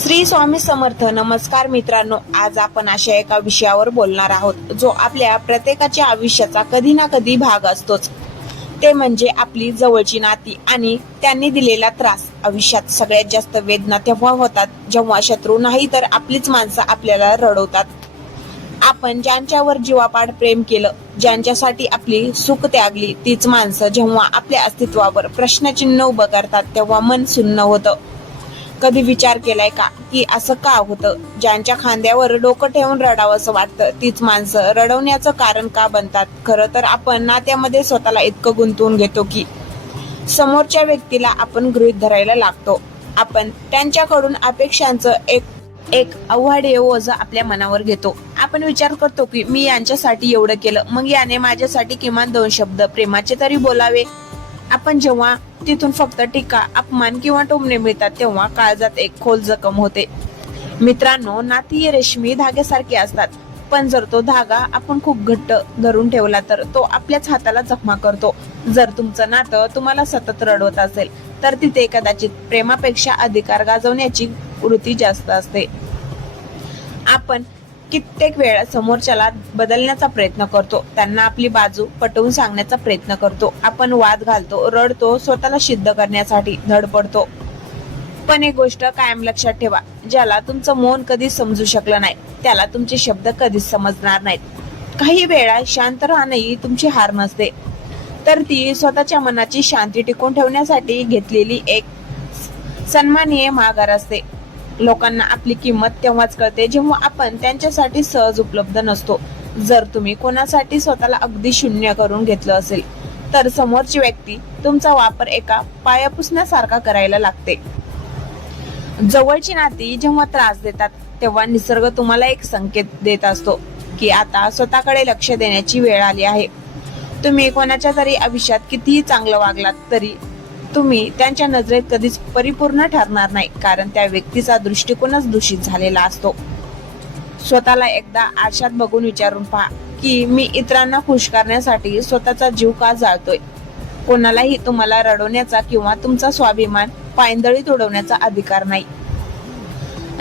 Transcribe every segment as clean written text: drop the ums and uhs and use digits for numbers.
श्री स्वामी समर्थ. नमस्कार मित्रांनो, आज आपण अशा एका विषयावर बोलणार आहोत जो आपल्या प्रत्येकाच्या आयुष्याचा कधी ना कधी भाग असतोच. ते म्हणजे आपली जवळची नाती आणि त्यांनी दिलेला त्रास. आयुष्यात सगळ्यात जास्त वेदना तेव्हा होतात जेव्हा शत्रू नाही तर आपलीच माणसं आपल्याला रडवतात. आपण ज्यांच्यावर जीवापाड प्रेम केलं, ज्यांच्यासाठी आपली सुख त्यागली, तीच माणसं जेव्हा आपल्या अस्तित्वावर प्रश्नचिन्ह उभं करतात तेव्हा मन सुन्न होतं. कधी विचार केलाय का की असं का होतं? ज्यांच्या खांद्यावर डोकं ठेवून रडावं असं वाटतं तीच माणसं रडवण्याचं कारण का बनतात? खरं तर आपण नात्यामध्ये स्वतःला इतकं गुंतवून घेतो की समोरच्या व्यक्तीला आपण गृहीत धरायला लागतो. आपण त्यांच्याकडून अपेक्षांचं एक अवघड ओझं आपल्या मनावर घेतो. आपण विचार करतो की मी यांच्यासाठी एवढं केलं, मग याने माझ्यासाठी किमान 2 शब्द प्रेमाचे तरी बोलावे. आपण जेव्हा तिथून फक्त टीका, अपमान किंवा टोमणे मिळतात तेव्हा काळजात एक खोल जखम होते. मित्रांनो, नाती रेशमी धाग्यासारखी असतात, पण जर तो धागा आपण खूप घट्ट धरून ठेवला तर तो आपल्याच हाताला जखमा करतो. जर तुमचं नातं तुम्हाला सतत रडवत असेल तर तिथे कदाचित प्रेमापेक्षा अधिकार गाजवण्याची वृत्ती जास्त असते. आपण कित्येक वेळा समोरच्याला बदलण्याचा प्रयत्न करतो, त्यांना आपली बाजू पटवून सांगण्याचा प्रयत्न करतो. आपण वाद घालतो, रडतो, स्वतःला सिद्ध करण्यासाठी धडपडतो. पण एक गोष्ट कायम लक्षात ठेवा, ज्याला तुमचं मौन कधीच समजू शकलं नाही त्याला तुमचे शब्द कधीच समजणार नाहीत. काही वेळा शांत राहणंही तुमची हार नसते, तर ती स्वतःच्या मनाची शांती टिकवून ठेवण्यासाठी घेतलेली एक सन्माननीय माघार असते. लोकांना आपली किंमत तेव्हाच कळते जेव्हा आपण त्यांच्यासाठी सहज उपलब्ध नसतो. जर तुम्ही कोणासाठी स्वतःला अगदी शून्य करून घेतलं असेल तर समोरची व्यक्ती तुमचा वापर एका पाया पुसण्यासारखा करायला लागते. जवळची नाती जेव्हा त्रास देतात तेव्हा निसर्ग तुम्हाला एक संकेत देत असतो की आता स्वतःकडे लक्ष देण्याची वेळ आली आहे. तुम्ही कोणाच्या तरी आयुष्यात कितीही चांगलं वागलात तरी तुम्ही त्यांच्या नजरेत कधीच परिपूर्ण ठरणार नाही, कारण त्या व्यक्तीचा दृष्टिकोनच दूषित झालेला असतो. स्वतःला एकदा आरशात बघून विचारून पहा की मी इतरांना खुश करण्यासाठी स्वतःचा जीव का जाळतोय. कोणालाही तुम्हाला रडवण्याचा किंवा तुमचा स्वाभिमान पायंदळीत उडवण्याचा अधिकार नाही.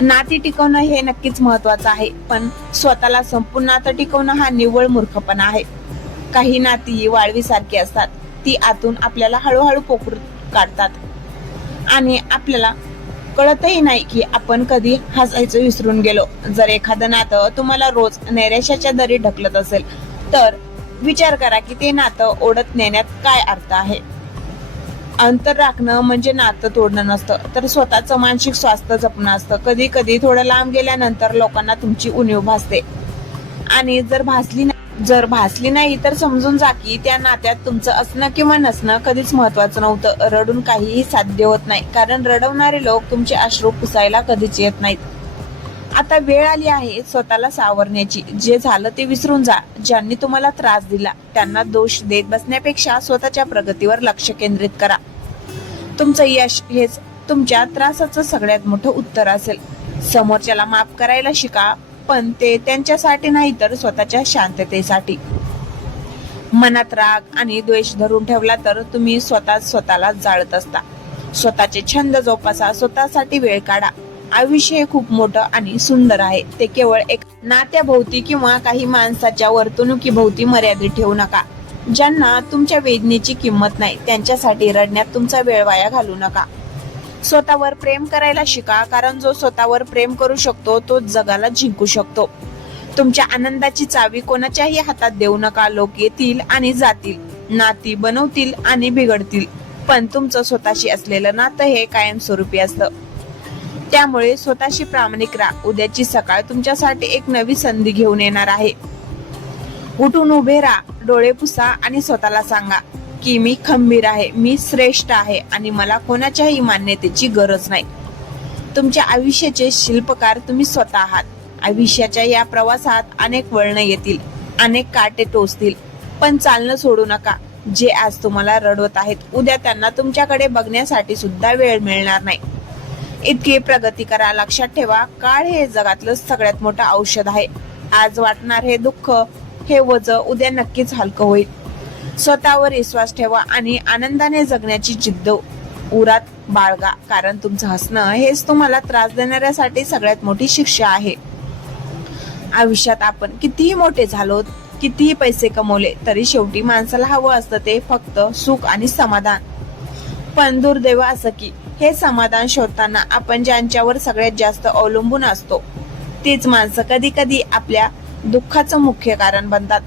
नाती टिकवणं हे नक्कीच महत्वाचं आहे, पण स्वतःला संपूर्ण नातं टिकवणं हा निव्वळ मूर्खपणा आहे. काही नाती वाळवीसारखी असतात, ती आतून आपल्याला हळूहळू पोखरून काढतात आणि आपल्याला कळतही नाही की आपण कधी हसायचं विसरून गेलो. जर एखादं नातं तुम्हाला रोज नैराश्याच्या दरी ढकलत असेल तर विचार करा की ते नातं ओढत नेण्यात काय अर्थ आहे. अंतर राखणं म्हणजे नातं तोडणं नसतं, तर स्वतःचं मानसिक स्वास्थ्य जपणं असतं. कधी कधी थोडं लांब गेल्यानंतर लोकांना तुमची उणीव भासते आणि जर भासली नाही तर समजून जा की त्या नात्यात तुमचं असणं किंवा नसणं कधीच महत्वाचं नव्हतं. रडून काहीही साध्य होत नाही, कारण रडवणारे लोक तुमचे अश्रू पुसायला कधीच येत नाहीत. आता वेळ आली आहे स्वतःला सावरण्याची. जे झालं ते विसरून जा. ज्यांनी तुम्हाला त्रास दिला त्यांना दोष देत बसण्यापेक्षा स्वतःच्या प्रगतीवर लक्ष केंद्रित करा. तुमचं यश हेच तुमच्या त्रासाचं सगळ्यात मोठं उत्तर असेल. समोरच्याला माफ करायला शिका, पण ते त्यांच्यासाठी नाही तर स्वतःच्या शांततेसाठी. मनात राग आणि द्वेष धरून ठेवला तर तुम्ही स्वतःला जाळत असता. स्वतःचे छंद जोपासा, स्वतःसाठी वेळ काढा. आयुष्य हे खूप मोठं आणि सुंदर आहे, ते केवळ एक नात्याभोवती किंवा काही माणसाच्या वर्तणुकीभोवती मर्यादित ठेवू नका. ज्यांना तुमच्या वेदनेची किंमत नाही त्यांच्यासाठी रडण्यात तुमचा वेळ वाया घालवू नका. स्वतःवर प्रेम करायला शिका, कारण जो स्वतःवर प्रेम करू शकतो तो जगाला जिंकू शकतो. तुमच्या आनंदाची चावी कोणाच्याही हातात देऊ नका. लोक येतील आणि जातील, नाती बनवतील आणि बिघडतील, पण तुमचं स्वतःशी असलेलं नातं हे कायमस्वरूपी असतं. त्यामुळे स्वतःशी प्रामाणिक राहा. उद्याची सकाळ तुमच्यासाठी एक नवी संधी घेऊन येणार आहे. उठून उभे राहा, डोळे पुसा आणि स्वतःला सांगा की मी खंबीर आहे, मी श्रेष्ठ आहे आणि मला कोणाच्याही मान्यतेची गरज नाही. तुमच्या आयुष्याचे शिल्पकार तुम्ही स्वतः आहात. आयुष्याच्या या प्रवासात अनेक वळणं येतील, अनेक काटे टोचतील, पण चालणं सोडू नका. जे आज तुम्हाला रडवत आहेत उद्या त्यांना तुमच्याकडे बघण्यासाठी सुद्धा वेळ मिळणार नाही. इतकी प्रगती करा. लक्षात ठेवा, काळ हे जगातलं सगळ्यात मोठं औषध आहे. आज वाटणार हे दुःख, हे वजन उद्या नक्कीच हलकं होईल. स्वतःवर विश्वास ठेवा आणि आनंदाने जगण्याची जिद्द उरात बाळगा, कारण तुमचं हसणं हेच तुम्हाला त्रास देणाऱ्यासाठी सगळ्यात मोठी शिक्षा आहे. आयुष्यात आपण कितीही मोठे झालो, कितीही पैसे कमवले, तरी शेवटी माणसाला हवं असतं ते फक्त सुख आणि समाधान. पण दुर्दैव असं की हे समाधान शोधताना आपण ज्यांच्यावर सगळ्यात जास्त अवलंबून असतो तीच माणसं कधी कधी आपल्या दुःखाचं मुख्य कारण बनतात.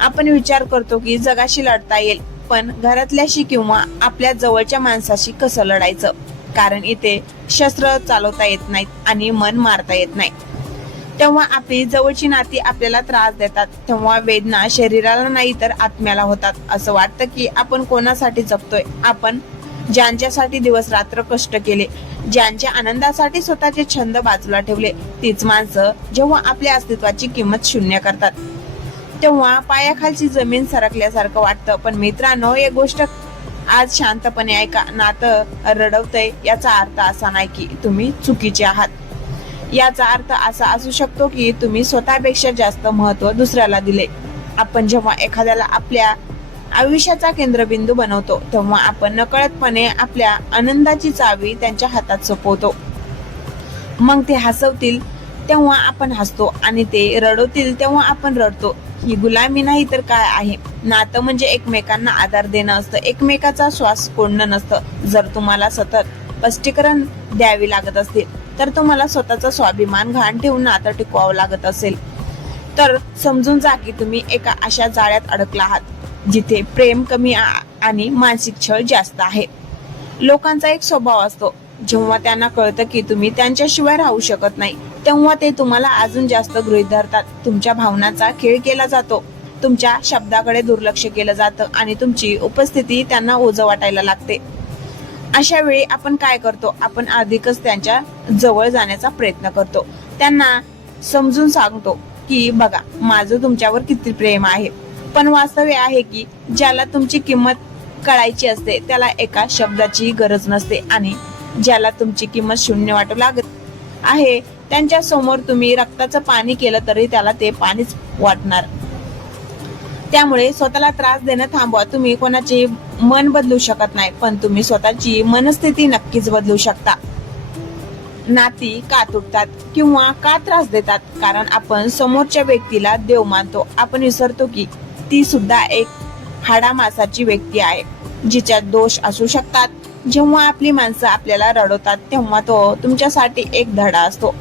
आपण विचार करतो की जगाशी लढता येईल, पण घरातल्याशी किंवा आपल्या जवळच्या माणसाशी कसं लढायचं, कारण इथे शस्त्र चालवता येत नाहीत आणि मन मारता येत नाही. तेव्हा आपली जवळची नाती आपल्याला त्रास देतात, तेव्हा वेदना शरीराला नाही तर आत्म्याला होतात. असं वाटतं की आपण कोणासाठी जगतोय. आपण ज्यांच्यासाठी दिवस रात्र कष्ट केले, ज्यांच्या आनंदासाठी स्वतःचे छंद बाजूला ठेवले, तीच माणसं जेव्हा आपल्या अस्तित्वाची किंमत शून्य करतात तेव्हा पायाखालची जमीन सरकल्यासारखं वाटतं. पण मित्रांनो, एक गोष्ट आज शांतपणे ऐका. नातं रडवतंय याचा अर्थ असा नाही की तुम्ही चुकीचे आहात. याचा अर्थ असा असू शकतो की तुम्ही स्वतःपेक्षा जास्त महत्व दुसऱ्याला दिले. आपण जेव्हा एखाद्याला आपल्या आयुष्याचा केंद्रबिंदू बनवतो तेव्हा आपण नकळतपणे आपल्या आनंदाची चावी त्यांच्या हातात सोपवतो. मग ते हसवतील तेव्हा आपण हसतो आणि ते रडवतील तेव्हा आपण रडतो. ही गुलामी नाही तर काय आहे? नातं म्हणजे एकमेकांना आधार देणं असतं, एकमेकाचा श्वास कोंडणं नसतं. जर तुम्हाला सतत स्पष्टीकरण द्यावी लागत असेल तर तुम्हाला स्वतःचा स्वाभिमान घाण ठेवून नातं टिकवावं लागत असेल तर समजून जा की तुम्ही एका अशा जाळ्यात अडकला आहात जिथे प्रेम कमी आणि मानसिक छळ जास्त आहे. लोकांचा एक स्वभाव असतो, जेव्हा त्यांना कळतं की तुम्ही त्यांच्याशिवाय राहू शकत नाही तेव्हा ते तुम्हाला अजून जास्त गृहीत धरतात. तुमच्या भावनांचा खेळ केला जातो, तुमच्या शब्दाकडे दुर्लक्ष केलं जातं आणि तुमची उपस्थिती त्यांना ओझं वाटायला लागते. अशा वेळी आपण काय करतो? आपण अधिकच त्यांच्या जवळ जाण्याचा प्रयत्न करतो, त्यांना समजून सांगतो की बघा माझं तुमच्यावर किती प्रेम आहे. पण वास्तव आहे की ज्याला तुमची किंमत कळायची असते त्याला एका शब्दाची गरज नसते आणि ज्याला तुमची किंमत शून्य वाटू लागत आहे त्यांच्या समोर तुम्ही रक्ताचं पाणी केलं तरी त्याला ते पाणीच वाटणार. त्यामुळे स्वतःला त्रास देणं थांबवा. तुम्ही कोणाचे मन बदलू शकत नाही, पण तुम्ही स्वतःची मनस्थिती नक्कीच बदलू शकता. नाती का तुटतात किंवा का त्रास देतात? कारण आपण समोरच्या व्यक्तीला देव मानतो. आपण विसरतो की ती सुद्धा एक हाडामासाची व्यक्ती आहे जिच्यात दोष असू शकतात. जेव्हा आपली माणसं आपल्याला रडवतात तेव्हा तो तुमच्यासाठी एक धडा असतो.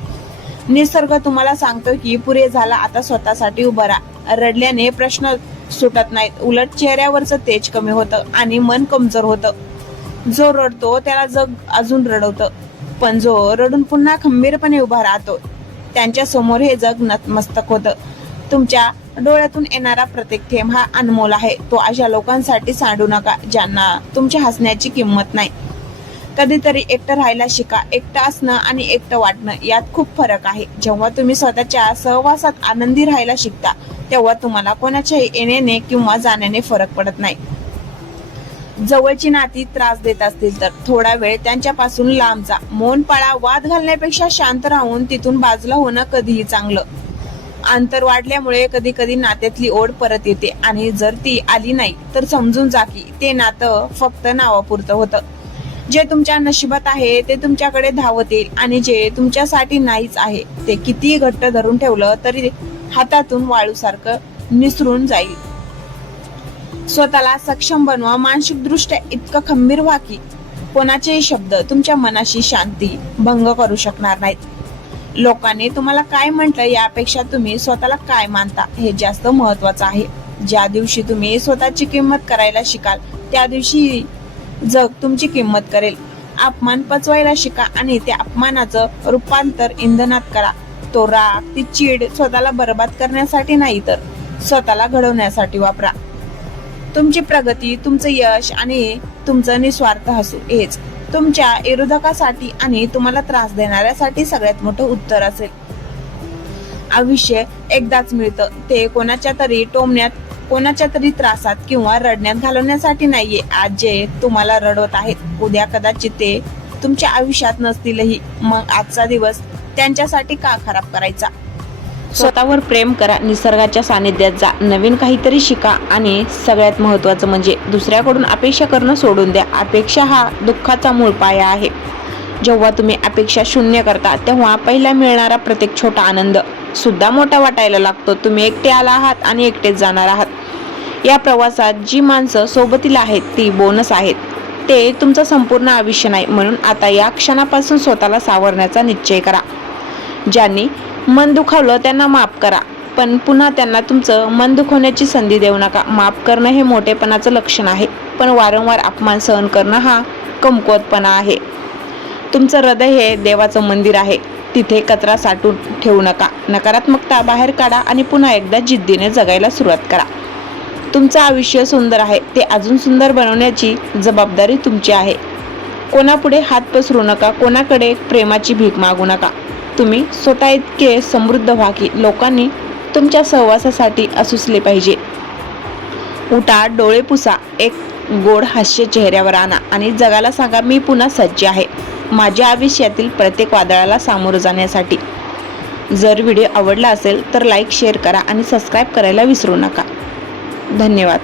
निसर्ग तुम्हाला सांगतो की पुरे झाला, आता स्वतःसाठी उभं राहा. रडल्याने प्रश्न सुटत नाहीत, उलट चेहऱ्यावरचं तेज कमी होतं आणि मन कमजोर होतं. जो रडतो त्याला जग अजून रडवतं, पण जो रडून पुन्हा खंबीरपणे उभा राहतो त्यांच्या समोर हे जग नतमस्तक होतं. तुमच्या डोळ्यातून येणारा प्रत्येक थेंब हा अनमोल आहे. तो अशा लोकांसाठी सांडू नका ज्यांना तुमच्या हसण्याची किंमत नाही. कधीतरी एकटं राहायला शिका. एकटं असणं आणि एकटं वाटणं यात खूप फरक आहे. जेव्हा तुम्ही स्वतःच्या सहवासात आनंदी राहायला शिकता तेव्हा तुम्हाला कोणाच्याही येण्याने किंवा जाण्याने फरक पडत नाही. जवळची नाती त्रास देत असतील तर थोडा वेळ त्यांच्यापासून लांब जा. मौन पाळा. वाद घालण्यापेक्षा शांत राहून तिथून बाजूला होणं कधीही चांगलं. अंतर वाढल्यामुळे कधी कधी नात्यातली ओढ परत येते आणि जर ती आली नाही तर समजून जा की ते नातं फक्त नावापुरतं होतं. जे तुमच्या नशिबात आहे ते तुमच्याकडे धावत येईल आणि जे तुमच्यासाठी नाहीच आहे ते कितीही घट्ट धरून ठेवलं तरी हातातून वाळूसारखं निसरून जाईल. स्वतःला सक्षम बनवा. मानसिक दृष्ट्या इतकं खंबीर व्हा की कोणाचेही शब्द तुमच्या मनाशी शांती भंग करू शकणार नाहीत. लोकांनी तुम्हाला काय म्हटलं यापेक्षा तुम्ही स्वतःला काय मानता हे जास्त महत्वाचं आहे. ज्या दिवशी तुम्ही स्वतःची किंमत करायला शिकाल त्या दिवशी जग तुमची किंमत करेल. अपमान पचवायला शिका आणि त्या अपमानाचं रूपांतर इंधनात करा. तो राग, ती चीड स्वतःला बर्बाद करण्यासाठी नाही तर स्वतःला घडवण्यासाठी वापरा. तुमची प्रगती, तुमचं यश आणि तुमचं निस्वार्थ हसू हेच तुमच्या विरोधकासाठी आणि तुम्हाला त्रास देणाऱ्यासाठी सगळ्यात मोठं उत्तर असेल. आयुष्य एकदाच मिळतं, ते कोणाच्या तरी टोमण्यात, कोणाच्या तरी त्रासात किंवा रडण्यात घालवण्यासाठी नाहीये. आज जे तुम्हाला रडवत आहेत उद्या कदाचित ते तुमच्या आयुष्यात नसतीलही. मग आजचा दिवस त्यांच्यासाठी का खराब करायचा? स्वतःवर प्रेम करा, निसर्गाच्या सानिध्यात जा, नवीन काहीतरी शिका आणि सगळ्यात महत्त्वाचं म्हणजे दुसऱ्याकडून अपेक्षा करणं सोडून द्या. अपेक्षा हा दुःखाचा मूळ पाया आहे. जेव्हा तुम्ही अपेक्षा शून्य करता तेव्हा पहिला मिळणारा प्रत्येक छोटा आनंद सुद्धा मोठा वाटायला लागतो. तुम्ही एकटे आला आहात आणि एकटेच जाणार आहात. या प्रवासात जी माणसं सोबतीला आहेत ती बोनस आहेत. ते तुमचं संपूर्ण आयुष्य नाही. म्हणून आता या क्षणापासून स्वतःला सावरण्याचा निश्चय करा. ज्यांनी मन दुखावलं त्यांना माफ करा, पण पुन्हा त्यांना तुमचं मन दुखवण्याची संधी देऊ नका. माफ करणं हे मोठेपणाचं लक्षण आहे, पण वारंवार अपमान सहन करणं हा कमकुवतपणा आहे. तुमचं हृदय हे देवाचं मंदिर आहे. तिथे कचरा साठवून ठेवू नका. नकारात्मकता बाहेर काढा आणि पुन्हा एकदा जिद्दीने जगायला सुरुवात करा. तुमचं आयुष्य सुंदर आहे, ते अजून सुंदर बनवण्याची जबाबदारी तुमची आहे. कोणापुढे हात पसरू नका, कोणाकडे प्रेमाची भीक मागू नका. तुम्ही स्वतः इतके समृद्ध व्हा की लोकांनी तुमच्या सहवासासाठी असूसले पाहिजे. उठा, डोळे पुसा, एक गोड हास्य चेहऱ्यावर आणा आणि जगाला सांगा, मी पुन्हा सज्ज आहे माझ्या आयुष्यातील प्रत्येक वादळाला सामोरं जाण्यासाठी. जर व्हिडिओ आवडला असेल तर लाईक, शेअर करा आणि सबस्क्राईब करायला विसरू नका. धन्यवाद.